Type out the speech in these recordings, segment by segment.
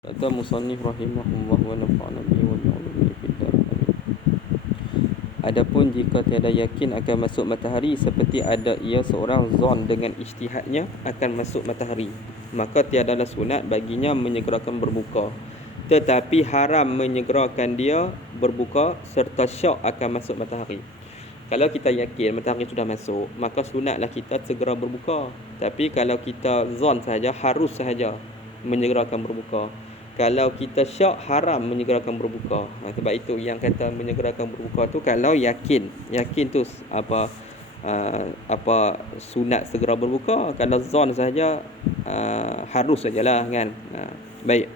Kata musannif rahimahullah wa nafa'ana bihi wa bi'ulumihi fid dharain. Adapun jika tiada yakin akan masuk matahari, seperti ada ia seorang zon dengan ijtihadnya akan masuk matahari, maka tiadalah sunat baginya menyegerakan berbuka, tetapi haram menyegerakan dia berbuka serta syak akan masuk matahari. Kalau kita yakin matahari sudah masuk, maka sunatlah kita segera berbuka. Tapi kalau kita zon sahaja, harus sahaja menyegerakan berbuka. Kalau kita syak, haram menyegerakan berbuka. Sebab itu yang kata menyegerakan berbuka tu kalau yakin tu sunat segera berbuka. Kalau zon saja, harus sajalah kan. Baik.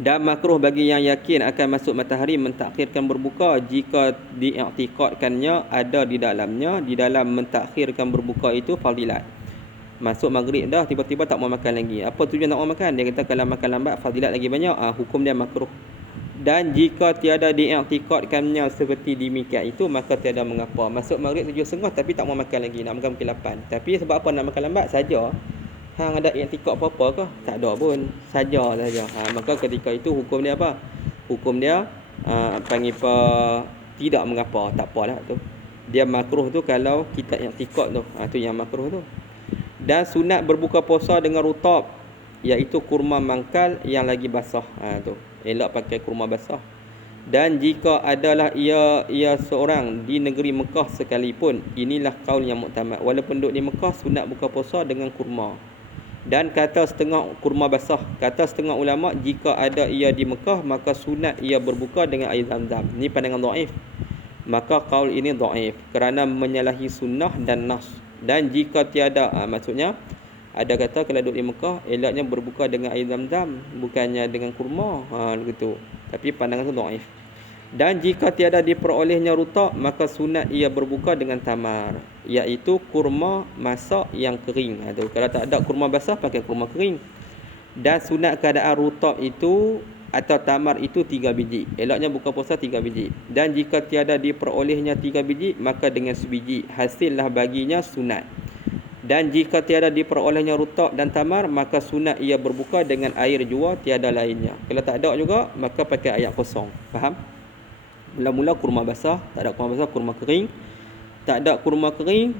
Dan makruh bagi yang yakin akan masuk matahari mentakhirkan berbuka jika diiktikadkannya ada di dalam mentakhirkan berbuka itu fadilat. Masuk maghrib dah, tiba-tiba tak mau makan lagi. Apa tujuan tak mau makan? Dia kata kalau makan lambat fadilat lagi banyak. Hukum dia makruh. Dan jika tiada diiktikadkannya seperti demikian itu, maka tiada mengapa. Masuk maghrib 7.30 tapi tak mau makan lagi, nak makan pukul 8. Tapi sebab apa nak makan lambat? Saja. Hang ada iktikad apa-apa ke? Tak ada pun. Saja. Maka ketika itu hukum dia apa? Hukum dia panggil apa? Tidak mengapa. Tak apalah tu. Dia makruh tu kalau kita iktikad tu. Tu yang makruh tu. Dan sunat berbuka puasa dengan rutab, iaitu kurma mangkal yang lagi basah. Tu. Elok pakai kurma basah. Dan jika adalah ia seorang di negeri Mekah sekalipun, inilah kaul yang muktamad. Walaupun duduk di Mekah, sunat buka puasa dengan kurma. Dan kata setengah kurma basah, kata setengah ulama, jika ada ia di Mekah, maka sunat ia berbuka dengan air zam-zam. Ini pandangan dhaif. Maka kaul ini dhaif kerana menyalahi sunnah dan nas. Dan jika tiada, maksudnya ada kata kalau duduk di Mekah eloknya berbuka dengan air zam-zam, bukannya dengan kurma, begitu. Tapi pandangan itu dhaif. Dan jika tiada diperolehnya rutab, maka sunat ia berbuka dengan tamar, iaitu kurma masak yang kering. Tu. Kalau tak ada kurma basah, pakai kurma kering. Dan sunat keadaan rutab itu atau tamar itu 3 biji. Eloknya buka puasa 3 biji. Dan jika tiada diperolehnya 3 biji, maka dengan sebiji. Hasillah baginya sunat. Dan jika tiada diperolehnya rutab dan tamar, maka sunat ia berbuka dengan air jua, tiada lainnya. Kalau tak ada juga, maka pakai air kosong. Faham? Mula-mula kurma basah, tak ada kurma basah, kurma kering. Tak ada kurma kering,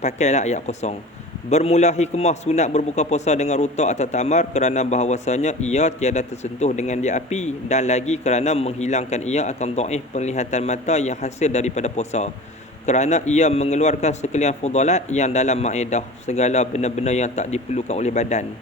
pakailah air kosong. Bermula hikmah sunat berbuka puasa dengan rutab atau tamar kerana bahawasanya ia tiada tersentuh dengan dia api, dan lagi kerana menghilangkan ia akan dhaif penglihatan mata yang hasil daripada puasa, kerana ia mengeluarkan sekalian fudalat yang dalam maedah, segala benda-benda yang tak diperlukan oleh badan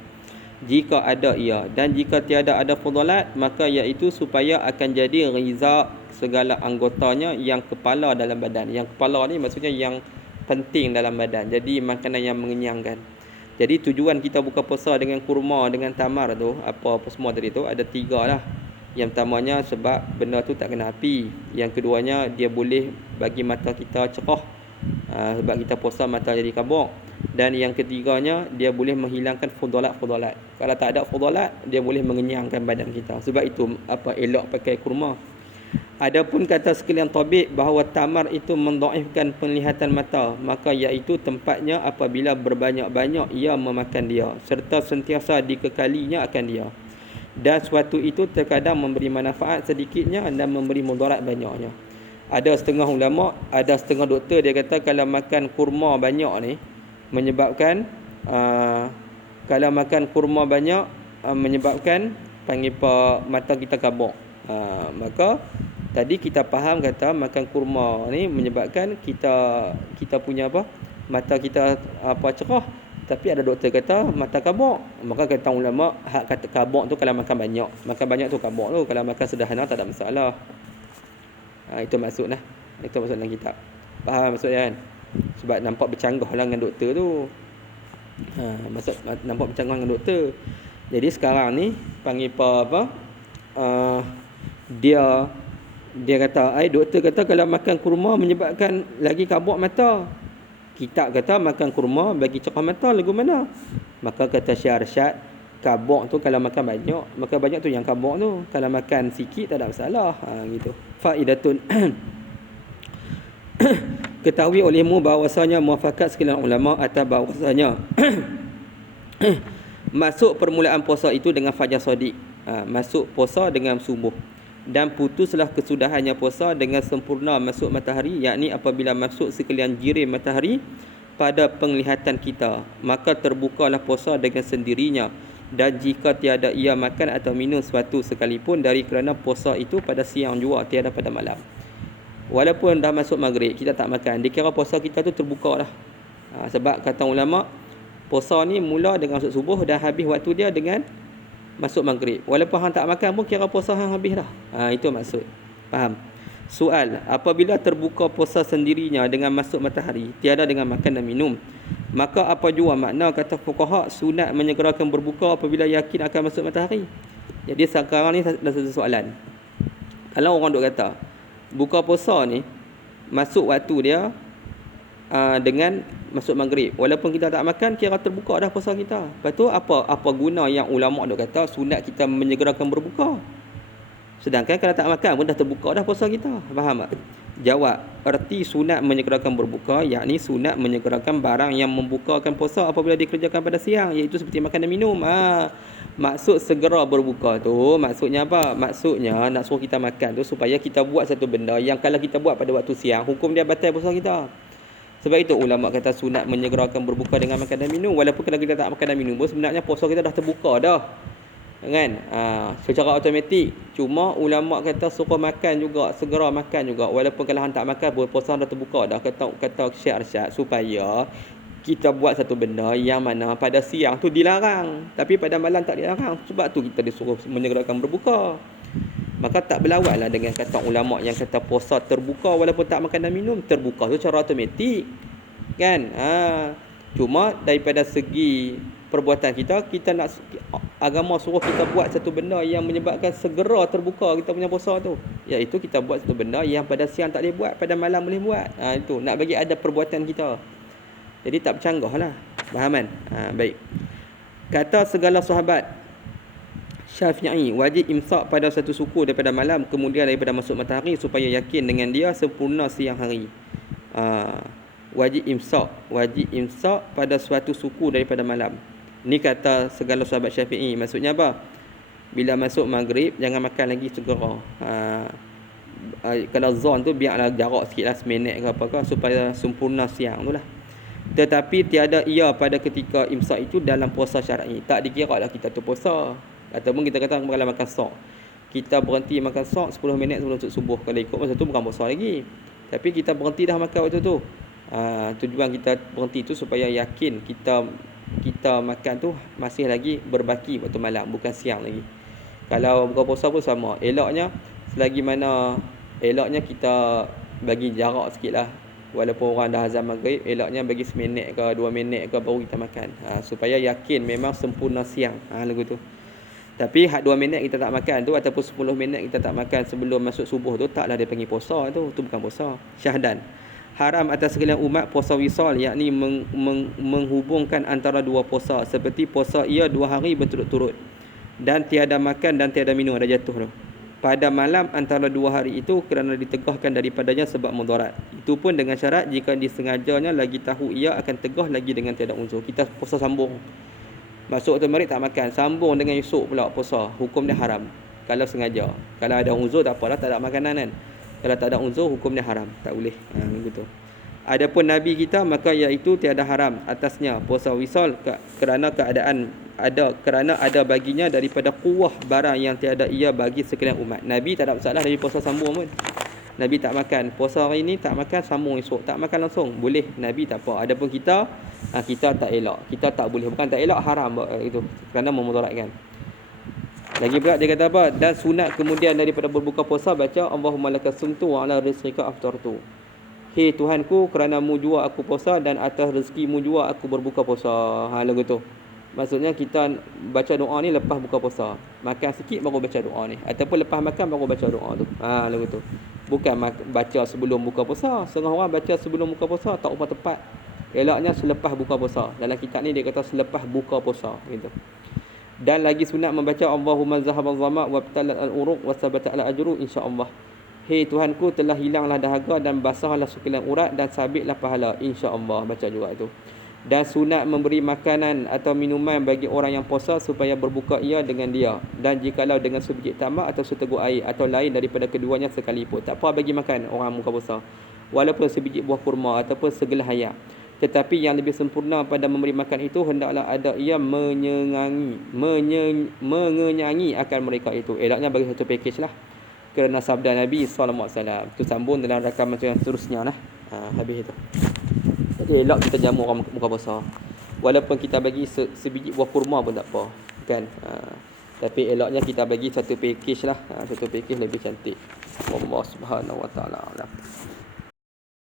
jika ada ia. Dan jika tiada ada fudalat, maka iaitu supaya akan jadi rizaq segala anggotanya yang kepala dalam badan. Yang kepala ni maksudnya yang penting dalam badan, jadi makanan yang mengenyangkan. Jadi tujuan kita buka puasa dengan kurma, dengan tamar tu, apa semua tadi tu, ada 3 lah. Yang pertamanya sebab benda tu tak kena api. Yang keduanya dia boleh bagi mata kita cerah, sebab kita puasa mata jadi kabur. Dan yang ketiganya dia boleh menghilangkan fudalat. Kalau tak ada fudalat, dia boleh mengenyangkan badan kita. Sebab itu elok pakai kurma. Adapun kata sekalian tabib bahawa tamar itu mendhaifkan penglihatan mata, maka iaitu tempatnya apabila berbanyak-banyak ia memakan dia, serta sentiasa dikekalinya akan dia. Dan suatu itu terkadang memberi manfaat sedikitnya dan memberi mudarat banyaknya. Ada setengah ulama, ada setengah doktor, dia kata kalau makan kurma banyak ni menyebabkan kalau makan kurma banyak menyebabkan panggil mata kita kabur. Maka tadi kita faham kata makan kurma ni menyebabkan kita punya mata kita cerah. Tapi ada doktor kata mata kabur. Maka kata ulama, hak kata kabur tu kalau makan banyak. Makan banyak tu kabur tu. Kalau makan sederhana tak ada masalah. Itu maksudlah. Itu maksud dalam kitab. Faham maksudnya kan? Sebab nampak bercanggah lah dengan doktor tu. Maksud nampak bercanggah dengan doktor. Jadi sekarang ni panggil dia kata, doktor kata kalau makan kurma menyebabkan lagi kabur mata. Kitab kata makan kurma bagi cerah mata lagu mana? Maka kata Syekh Arsyad, kabur tu kalau makan banyak tu yang kabur tu. Kalau makan sikit tak ada masalah. Gitu. Faidatun. Ketahui olehmu bahawasanya muafakat sekalian ulama atas bahawasanya masuk permulaan puasa itu dengan fajar shadiq. masuk puasa dengan subuh. Dan putuslah kesudahannya puasa dengan sempurna masuk matahari, yakni apabila masuk sekalian jirim matahari pada penglihatan kita, maka terbukalah puasa dengan sendirinya. Dan jika tiada ia makan atau minum sesuatu sekalipun, dari kerana puasa itu pada siang juga, tiada pada malam. Walaupun dah masuk maghrib kita tak makan, dikira puasa kita tu terbuka dah. Sebab kata ulama, puasa ni mula dengan masuk subuh dan habis waktu dia dengan masuk maghrib. Walaupun hang tak makan pun kira puasa hang habis dah. Itu maksud. Faham? Soal, apabila terbuka puasa sendirinya dengan masuk matahari, tiada dengan makan dan minum, maka apa jua makna kata fuqaha sunat menyegerakan berbuka apabila yakin akan masuk matahari? Jadi sekarang ni ada satu soalan. Kalau orang duk kata buka puasa ni masuk waktu dia dengan masuk maghrib, walaupun kita tak makan kira terbuka dah puasa kita. Lepas tu apa guna yang ulama duk kata sunat kita menyegerakan berbuka? Sedangkan kalau tak makan pun dah terbuka dah puasa kita. Faham tak? Jawab, erti sunat menyegerakan berbuka yakni sunat menyegerakan barang yang membukakan puasa apabila dikerjakan pada siang, iaitu seperti makan dan minum. Maksud segera berbuka tu maksudnya apa? Maksudnya nak suruh kita makan tu supaya kita buat satu benda yang kalau kita buat pada waktu siang, hukum dia batal puasa kita. Sebab itu ulama kata sunat menyegerakan berbuka dengan makan dan minum. Walaupun kalau kita tak makan dan minum pun sebenarnya puasa kita dah terbuka dah, kan? Secara automatik. Cuma ulama kata suruh makan juga, segera makan juga. Walaupun kalau hang tak makan pun puasa dah terbuka dah. Kata Syekh Arsyad supaya kita buat satu benda yang mana pada siang tu dilarang, tapi pada malam tak dilarang. Sebab tu kita disuruh menyegerakan berbuka. Maka tak berlawanlah dengan kata ulama yang kata puasa terbuka walaupun tak makan dan minum. Terbuka tu secara automatik, kan? Cuma daripada segi perbuatan kita nak agama suruh kita buat satu benda yang menyebabkan segera terbuka kita punya puasa tu, iaitu kita buat satu benda yang pada siang tak boleh buat, pada malam boleh buat. Itu nak bagi ada perbuatan kita, jadi tak bercanggah lah. Faham kan? Baik. Kata segala sahabat Syafi'i, wajib imsak pada satu suku daripada malam, kemudian daripada masuk matahari, supaya yakin dengan dia sempurna siang hari. Wajib imsak pada suatu suku daripada malam. Ni kata segala sahabat Syafi'i. Maksudnya apa? Bila masuk maghrib jangan makan lagi segera. Kalau zon tu biarlah jarak sikit lah, seminit ke apa ke, supaya sempurna siang tu lah. Tetapi tiada ia pada ketika imsak itu dalam puasa syar'i. Tak dikira lah kita tu puasa. Ataupun kita kata kalau makan sok, kita berhenti makan sok 10 minit sebelum subuh, kalau ikut masa tu bukan puasa lagi. Tapi kita berhenti dah makan waktu tu. Tujuan kita berhenti tu supaya yakin kita makan tu masih lagi berbaki waktu malam, bukan siang lagi. Kalau buka puasa pun sama. Eloknya selagi mana eloknya kita bagi jarak sikit lah. Walaupun orang dah azan maghrib, eloknya bagi seminit ke 2 minit ke baru kita makan, supaya yakin memang sempurna siang. Lagu tu. Tapi 2 minit kita tak makan tu, ataupun 10 minit kita tak makan sebelum masuk subuh tu, taklah dia panggil puasa tu. Tu bukan puasa. Syahdan. Haram atas sekalian umat puasa wisal, yakni menghubungkan antara dua puasa, seperti puasa ia 2 hari berturut-turut dan tiada makan dan tiada minum, ada jatuh tu. Pada malam antara 2 hari itu kerana ditegahkan daripadanya sebab mudarat. Itu pun dengan syarat jika disengajanya lagi tahu ia akan tegah lagi dengan tiada unsur. Kita puasa sambung. Masuk waktu maghrib tak makan, sambung dengan esok pula puasa, hukum dia haram. Kalau sengaja. Kalau ada unsur tak apalah, tak ada makanan kan. Kalau tak ada unsur, hukum dia haram, tak boleh. Begitu. Adapun Nabi kita, maka iaitu tiada haram atasnya puasa wisal kerana ada baginya daripada kuwah barang yang tiada ia bagi sekalian umat. Nabi tak ada masalah Nabi puasa sambung pun. Nabi tak makan, puasa hari ni tak makan, sambung esok. Tak makan langsung, boleh. Nabi tak apa. Adapun kita tak elok. Kita tak boleh. Bukan tak elok, haram itu. Kerana memudaratkan. Lagi pula dia kata apa? Dan sunat kemudian daripada berbuka puasa baca Allahumma lakas sumtu wa ala rizqika aftartu. Hei Tuhanku, kerana mu jua aku puasa dan atas rezekimu jua aku berbuka puasa. Lagu tu. Maksudnya kita baca doa ni lepas buka puasa. Makan sikit baru baca doa ni. Ataupun lepas makan baru baca doa tu. Lagu tu. Bukan baca sebelum buka puasa. Setengah orang baca sebelum buka puasa tak upah tepat. Elaknya selepas buka puasa. Dalam kitab ni dia kata selepas buka puasa gitu. Dan lagi sunat membaca Allahumma zahabal zama' wa btalat al-uruq wa sabata al-ajru insya-Allah. Hei Tuhanku, telah hilanglah dahaga dan basahlah sekalian urat dan sabitlah pahala insya-Allah. Baca juga tu. Dan sunat memberi makanan atau minuman bagi orang yang puasa supaya berbuka ia dengan dia. Dan jikalau dengan sebiji tambak atau seteguk air atau lain daripada keduanya sekalipun, tak apa bagi makan orang buka puasa, walaupun sebiji buah kurma ataupun segelas air. Tetapi yang lebih sempurna pada memberi makan itu hendaklah ada ia mengenyangi akan mereka itu. Elaknya bagi satu package lah, kerana sabda Nabi SAW. Itu sambung dalam rakaman yang seterusnya lah. Habis itu. Jadi elak kita jamu orang buka puasa, walaupun kita bagi sebiji buah kurma pun tak apa kan. Tapi elaknya kita bagi satu package lah. Satu package lebih cantik. Allah Subhanahu Wa Taala.